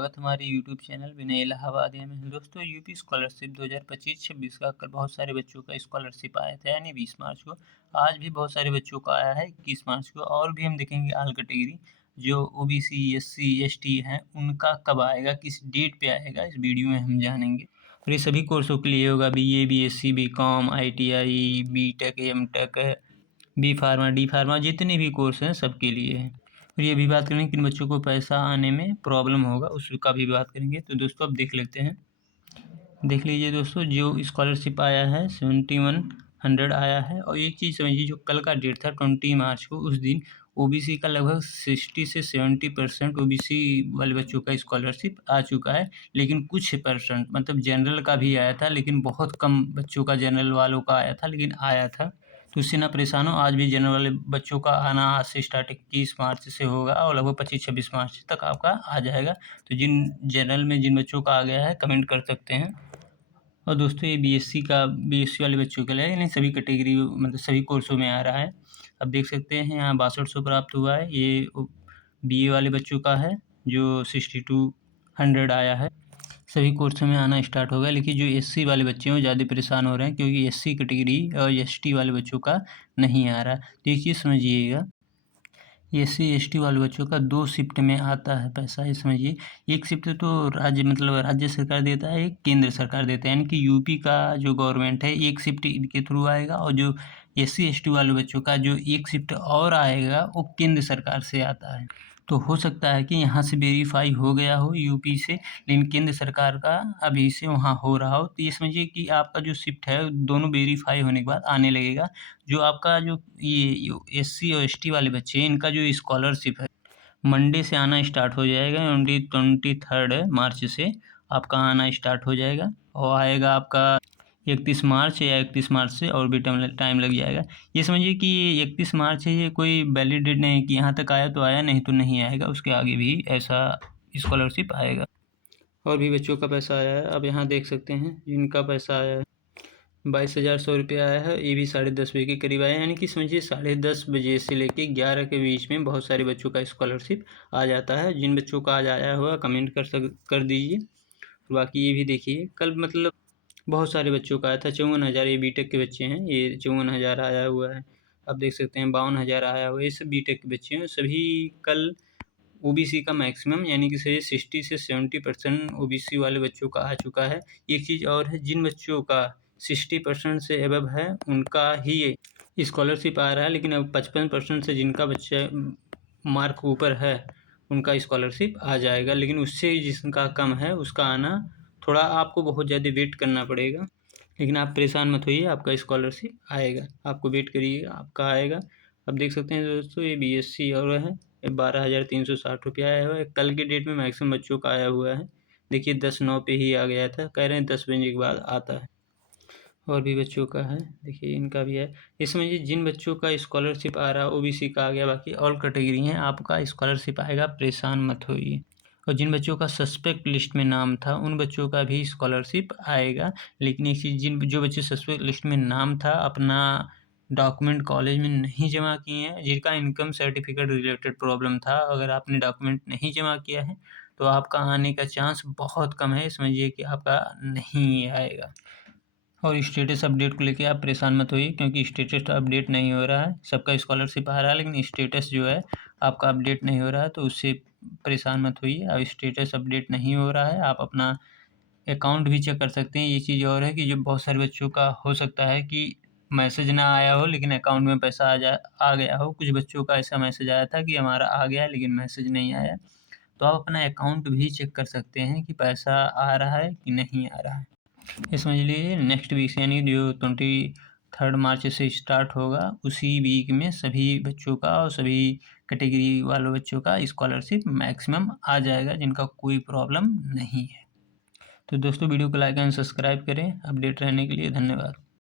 स्वागत हमारे YouTube channel विनय इलाहाबादिया में। दोस्तों, यूपी स्कॉलरशिप 2025-26 का कल बहुत सारे बच्चों का स्कॉलरशिप आया था, यानी 20 मार्च को। आज भी बहुत सारे बच्चों का आया है 21 मार्च को। और भी हम देखेंगे ऑल कैटेगरी जो ओबीसी एससी एसटी हैं उनका कब आएगा, किस डेट पे आएगा, इस वीडियो में हम जानेंगे। और ये सभी कोर्सों के लिए होगा, BA BSc BCom ITI BTech MTech B pharma D pharma, जितने भी कोर्स हैं सबके लिए है। फिर ये भी बात करेंगे किन बच्चों को पैसा आने में प्रॉब्लम होगा, उसका भी बात करेंगे। तो दोस्तों अब देख लेते हैं। देख लीजिए दोस्तों, जो स्कॉलरशिप आया है 7100 आया है। और एक चीज़ समझिए, जो कल का डेट था 20 मार्च को, उस दिन ओबीसी का लगभग 60 से 70% ओबीसी वाले बच्चों का स्कॉलरशिप आ चुका है। लेकिन कुछ परसेंट मतलब जनरल का भी आया था, लेकिन बहुत कम बच्चों का जनरल वालों का आया था, लेकिन आया था। तो उससे ना परेशान हो, आज भी जनरल वाले बच्चों का आना आज से स्टार्ट 21 मार्च से होगा और लगभग 25-26 मार्च तक आपका आ जाएगा। तो जिन जनरल में जिन बच्चों का आ गया है कमेंट कर सकते हैं। और दोस्तों ये बीएससी वाले बच्चों के लिए, यानी सभी कैटेगरी मतलब सभी कोर्सों में आ रहा है। अब देख सकते हैं यहाँ 6200 प्राप्त हुआ है। ये बीए वाले बच्चों का है जो 6200 आया है। सभी कोर्सों में आना स्टार्ट हो गया। लेकिन जो एससी वाले बच्चे हैं वो ज़्यादा परेशान हो रहे हैं, क्योंकि एससी कैटेगरी और एसटी वाले बच्चों का नहीं आ रहा। तो एक चीज़ समझिएगा, एससी एसटी वाले बच्चों का 2 शिफ्ट में आता है पैसा। ये समझिए, एक शिफ्ट तो राज्य सरकार देता है, एक केंद्र सरकार देता है। यानी कि यूपी का जो गवर्नमेंट है एक शिफ्ट इनके थ्रू आएगा, और जो एससी एसटी वाले बच्चों का जो एक शिफ्ट और आएगा वो केंद्र सरकार से आता है। तो हो सकता है कि यहाँ से वेरीफाई हो गया हो यूपी से, लेकिन केंद्र सरकार का अभी से वहाँ हो रहा हो। तो ये समझिए कि आपका जो शिफ्ट है दोनों वेरीफाई होने के बाद आने लगेगा। जो आपका जो ये एससी और एसटी वाले बच्चे हैं, इनका जो स्कॉलरशिप है मंडे से आना स्टार्ट हो जाएगा। 23 मार्च से आपका आना स्टार्ट हो जाएगा और आएगा आपका 31 मार्च या 31 मार्च से और भी टाइम लग जाएगा। ये समझिए कि 31 मार्च है, ये कोई वैलिड डेट नहीं है कि यहाँ तक आया तो आया, नहीं तो नहीं आएगा, उसके आगे भी ऐसा स्कॉलरशिप आएगा। और भी बच्चों का पैसा आया है, अब यहाँ देख सकते हैं जिनका पैसा आया है 22,100 रुपया आया है। ये भी 10:30 बजे के करीब आया है। यानी कि समझिए 10:30 बजे से लेके 11 के बीच में बहुत सारे बच्चों का स्कॉलरशिप आ जाता है। जिन बच्चों का आज आया हुआ कमेंट कर दीजिए। बाकी ये भी देखिए, कल मतलब बहुत सारे बच्चों का आया था 54,000। ये बीटेक के बच्चे हैं, ये 54,000 आया हुआ है। अब देख सकते हैं 52,000 आया हुआ है। ये सब बीटेक के बच्चे हैं। सभी कल ओबीसी का मैक्सिमम यानी कि 60 से 70% ओबीसी वाले बच्चों का आ चुका है। एक चीज़ और है, जिन बच्चों का 60% से एबव है उनका ही स्कॉलरशिप आ रहा है। लेकिन अब 55% से जिनका बच्चा मार्क ऊपर है उनका स्कॉलरशिप आ जाएगा। लेकिन उससे जिसका कम है उसका आना थोड़ा आपको बहुत ज़्यादा वेट करना पड़ेगा। लेकिन आप परेशान मत होइए, आपका स्कॉलरशिप आएगा, आपको वेट करिए, आपका आएगा। अब देख सकते हैं दोस्तों, ये बीएससी और है 12,360 रुपया आया हुआ है। कल के डेट में मैक्सिमम बच्चों का आया हुआ है। देखिए 10/9 पे ही आ गया था, कह रहे हैं 10 बजे के बाद आता है। और भी बच्चों का है, देखिए इनका भी है। ये समझिए जिन बच्चों का स्कॉलरशिप आ रहा है ओबीसी का आ गया, बाकी ऑल कैटेगरी हैं, आपका स्कॉलरशिप आएगा, परेशान मत होइए। और जिन बच्चों का सस्पेक्ट लिस्ट में नाम था उन बच्चों का भी स्कॉलरशिप आएगा। लेकिन एक चीज़, जो बच्चे सस्पेक्ट लिस्ट में नाम था अपना डॉक्यूमेंट कॉलेज में नहीं जमा किए हैं, जिनका इनकम सर्टिफिकेट रिलेटेड प्रॉब्लम था, अगर आपने डॉक्यूमेंट नहीं जमा किया है तो आपका आने का चांस बहुत कम है। समझिए कि आपका नहीं आएगा। और स्टेटस अपडेट को लेके आप परेशान मत होइए, क्योंकि स्टेटस तो अपडेट नहीं हो रहा है। सबका स्कॉलरशिप आ रहा है लेकिन स्टेटस जो है आपका अपडेट नहीं हो रहा है, तो उससे परेशान मत होइए। अब स्टेटस अपडेट नहीं हो रहा है, आप अपना अकाउंट भी चेक कर सकते हैं। ये चीज़ और है कि जो बहुत सारे बच्चों का हो सकता है कि मैसेज ना आया हो लेकिन अकाउंट में पैसा आ गया हो। कुछ बच्चों का ऐसा मैसेज आया था कि हमारा आ गया है लेकिन मैसेज नहीं आया। तो आप अपना अकाउंट भी चेक कर सकते हैं कि पैसा आ रहा है कि नहीं आ रहा है। ये समझ लीजिए नेक्स्ट वीक से, यानी जो 23 मार्च से स्टार्ट होगा, उसी वीक में सभी बच्चों का और सभी कैटेगरी वालों बच्चों का स्कॉलरशिप मैक्सिमम आ जाएगा, जिनका कोई प्रॉब्लम नहीं है। तो दोस्तों वीडियो को लाइक एंड सब्सक्राइब करें अपडेट रहने के लिए। धन्यवाद।